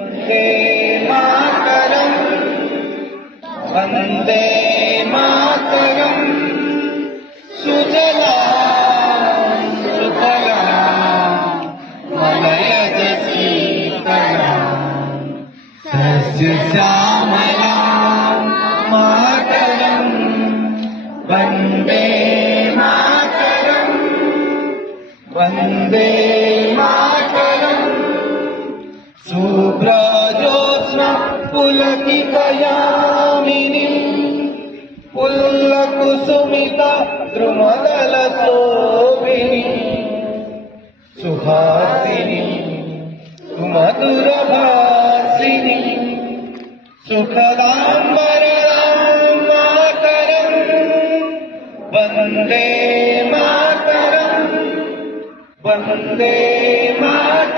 वन्दे मातरम् वन्दे मातरम् सुजलां सुफलां मलयज शीतलां सस्यश्यामलां मातरम् वन्दे मातरम् वन्दे मातरम् शुभ्रज्योत्स्ना पुलकितयामिनी पुल्लकुसुमिता द्रुमदलशोभिनी सुहासिनी सुमधुरभासिनी सुखदां वरदां मातरम् वन्दे मातरम् वन्दे मातरम्।